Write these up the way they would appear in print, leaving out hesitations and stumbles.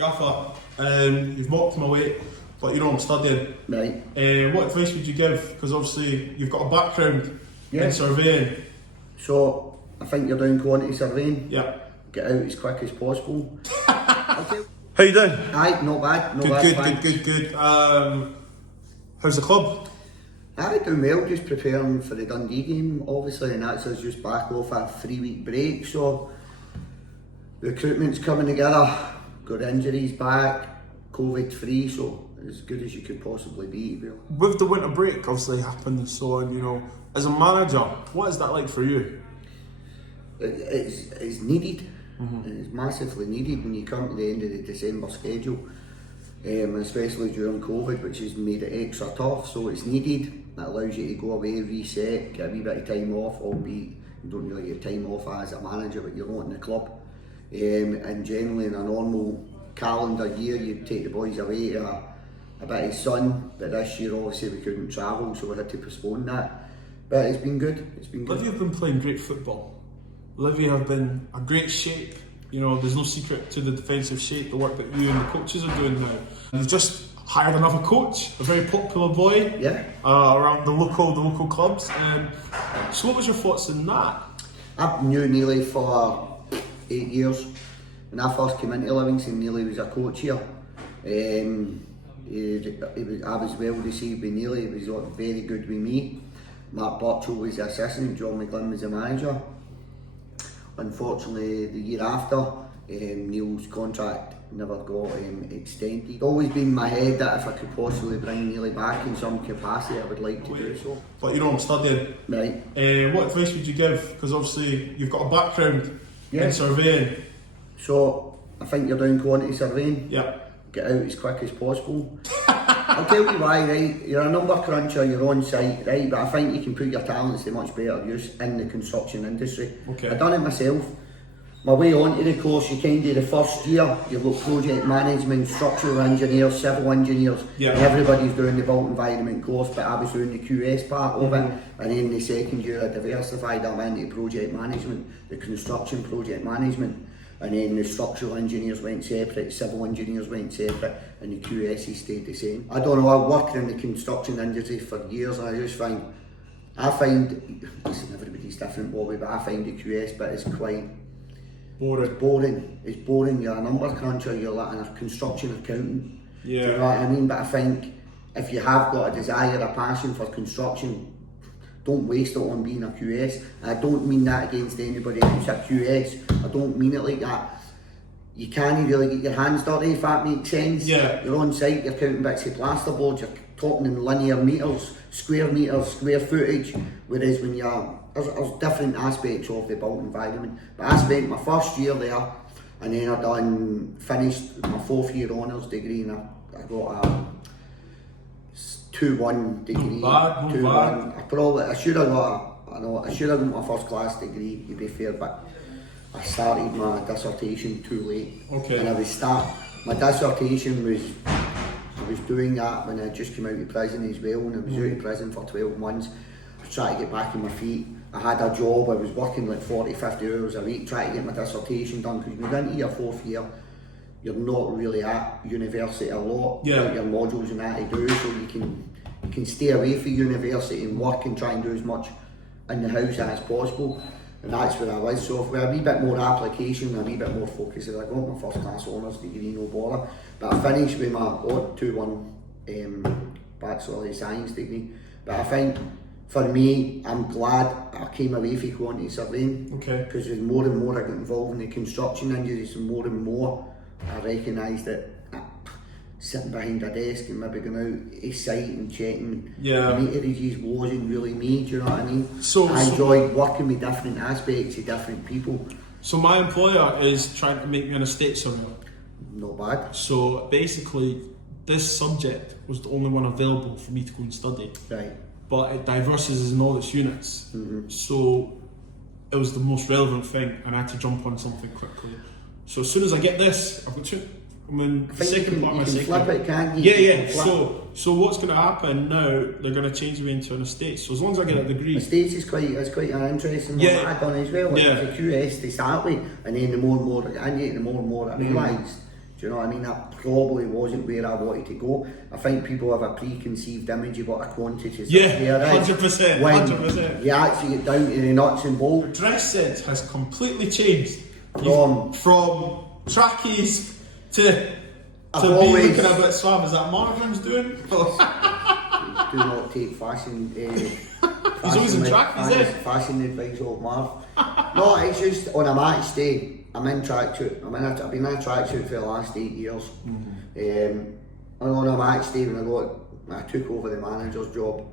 Gaffer, you've mocked my weight, but you know I'm studying. Right. What advice would you give? Because obviously you've got a background Yeah. in surveying. So, I think you're doing quantity surveying. Yeah. Get out as quick as possible. Okay. How you doing? Aye, not bad. Not bad, Good. How's the club? Aye, doing well, just preparing for the Dundee game, obviously, and that's us just back off a 3-week break, so recruitment's coming together, got injuries back, COVID free, so as good as you could possibly be. With the winter break obviously happened and so on, you know, as a manager, what is that like for you? It's needed. It's massively needed when you come to the end of the December schedule, especially during COVID, which has made it extra tough. So it's needed. That allows you to go away, reset, get a wee bit of time off, albeit you don't really get time off as a manager, but you're not in the club. And generally in a normal calendar year, you'd take the boys away to a bit of sun, but this year obviously we couldn't travel, so we had to postpone that. But it's been good. Livy have been playing great football. Livy have been a great shape. You know, there's no secret to the defensive shape, the work that you and the coaches are doing now. You've just hired another coach, a very popular boy, around the local clubs. So what was your thoughts on that? I've knew Neely for 8 years. When I first came into Livingston, Neely was a coach here. I was well received by Neely. He was very good with me. Mark Burchell was the assistant, John McGlynn was the manager. Unfortunately, the year after, Neil's contract never got extended. It's always been in my head that if I could possibly bring Neely back in some capacity, I would like to do so. But you know I'm studying. Right. What advice would you give? Because obviously you've got a background in surveying. So, I think you're doing quantity surveying. Yeah. Get out as quick as possible. I'll tell you why, right? You're a number cruncher, you're on site, right? But I think you can put your talents to much better use in the construction industry. Okay. I've done it myself. My way onto the course, you kind of the first year, you've got project management, structural engineers, civil engineers, and everybody's doing the built environment course, but I was doing the QS part of it. And then the second year I diversified, I'm into project management, the construction project management. And then the structural engineers went separate, civil engineers went separate, and the QSs stayed the same. I don't know, I've worked in the construction industry for years, and I find, listen, everybody's different, Bobby, but I find the QS bit is quite boring. It's boring. You're a number cruncher, you're like a construction accountant. Yeah. Do you know what I mean? But I think if you have got a desire, a passion for construction, don't waste it on being a QS. I don't mean that against anybody who's a QS. I don't mean it like that. You can't really get your hands dirty, if that makes sense. Yeah. You're on site, you're counting bits of plasterboard, you're talking in linear meters, square footage, whereas when there's different aspects of the built environment. But I spent my first year there, and then I finished my 4th year honours degree, and I got a 2-1 degree. Not bad. I should have got my first class degree, to be fair, but I started my dissertation too late. Okay. And my dissertation I was doing that when I just came out of prison as well, and I was out of prison for 12 months. I was trying to get back on my feet. I had a job, I was working like 40, 50 hours a week trying to get my dissertation done, because when you're into your 4th year, you're not really at university a lot. Yeah. Like your modules and that to do, so you can stay away from university and work and try and do as much in the house as possible. And that's where I was. So with a wee bit more application, a wee bit more focus, I got my first class honours degree, no bother. But I finished with my odd 2-1 Bachelor of Science degree. But I think for me, I'm glad I came away from quantity surveying. Okay. Because as more and more I got involved in the construction industry, more and more I recognised that sitting behind a desk and maybe going out a site and checking meterages wasn't really me, do you know what I mean? I enjoyed working with different aspects of different people. So my employer is trying to make me an estate surveyor. Not bad. So basically, this subject was the only one available for me to go and study. Right. But it diverses in all its units. So it was the most relevant thing, and I had to jump on something quickly. So as soon as I get this, I've got two. I mean, the second part of my second. Flip it, can't you? Yeah. So what's going to happen now? They're going to change me into an estate. So as long as I get a degree, estates is quite an interesting one that I've done as well. Like the QS to start with, and then the more and more I realised Do you know what I mean? That probably wasn't where I wanted to go. I think people have a preconceived image of what a quantity is. Yeah, 100%, 100%. You actually get down to the nuts and bolts. Dress sense has completely changed. From trackies to always, be looking a bit suave. Is that Marvin's doing? Do not take fashion. He's always in trackies, eh? Fashion advice off Marv. No, it's just on a match day. I'm in tracksuit. I've been in a tracksuit for the last 8 years. And on a match day when I took over the manager's job,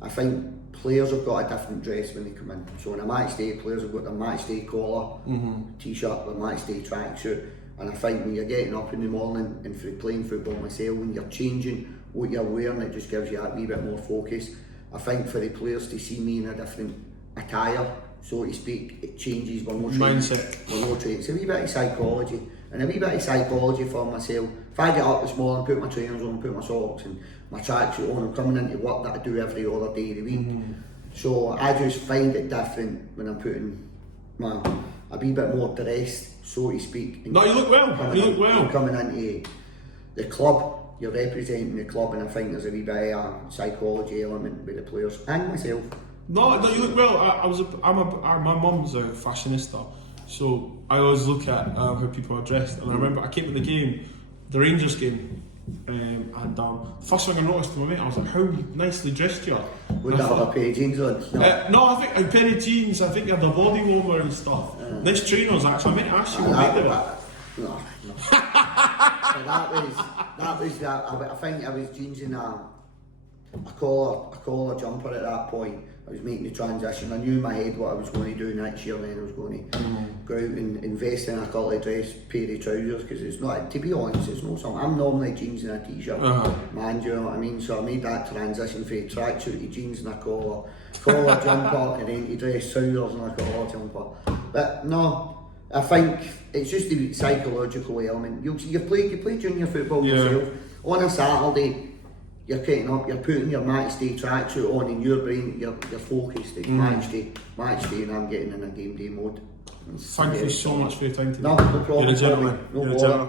I think players have got a different dress when they come in. So on a match day, players have got their match day collar, t-shirt, their match day tracksuit. And I think when you're getting up in the morning and for playing football myself, when you're changing what you're wearing, it just gives you a wee bit more focus. I think for the players to see me in a different attire, so to speak, it changes my mindset. It's a wee bit of psychology, and a wee bit of psychology for myself. If I get up this morning, put my trainers on, put my socks and my tracksuit on, I'm coming into work that I do every other day of the week. So I just find it different when I'm putting a wee bit more dressed, so to speak. No, you look well. You look well. Coming into the club, you're representing the club, and I think there's a wee bit of a psychology element with the players and myself. No, you look well. My mum's a fashionista, so I always look at how people are dressed. And I remember I came to the game, the Rangers game, and the first thing I noticed to my mate, I was like, "How nicely dressed you are." Would that have a pair of jeans on? No, I think a pair of jeans. I think you had a body warmer and stuff. Nice trainers, actually. I meant to ask you what made they were. No. I think I was jeans in a collar jumper at that point. I was making the transition. I knew in my head what I was going to do next year, and then I was going to go out and invest in a colour dress, pair of trousers, because it's not, to be honest, it's not something. I'm normally jeans and a t-shirt, man, do you know what I mean? So I made that transition from tracksuit to jeans and a collar jumper, and then to dress trousers and a collar jumper. But no, I think it's just the psychological element. You play junior football yourself. On a Saturday, you're getting up, you're putting your match day tracksuit on, in your brain, you're focused. It's match day, and I'm getting in a game day mode. Thank you so much for your time today. No problem. You're a gentleman. No You're a gentleman.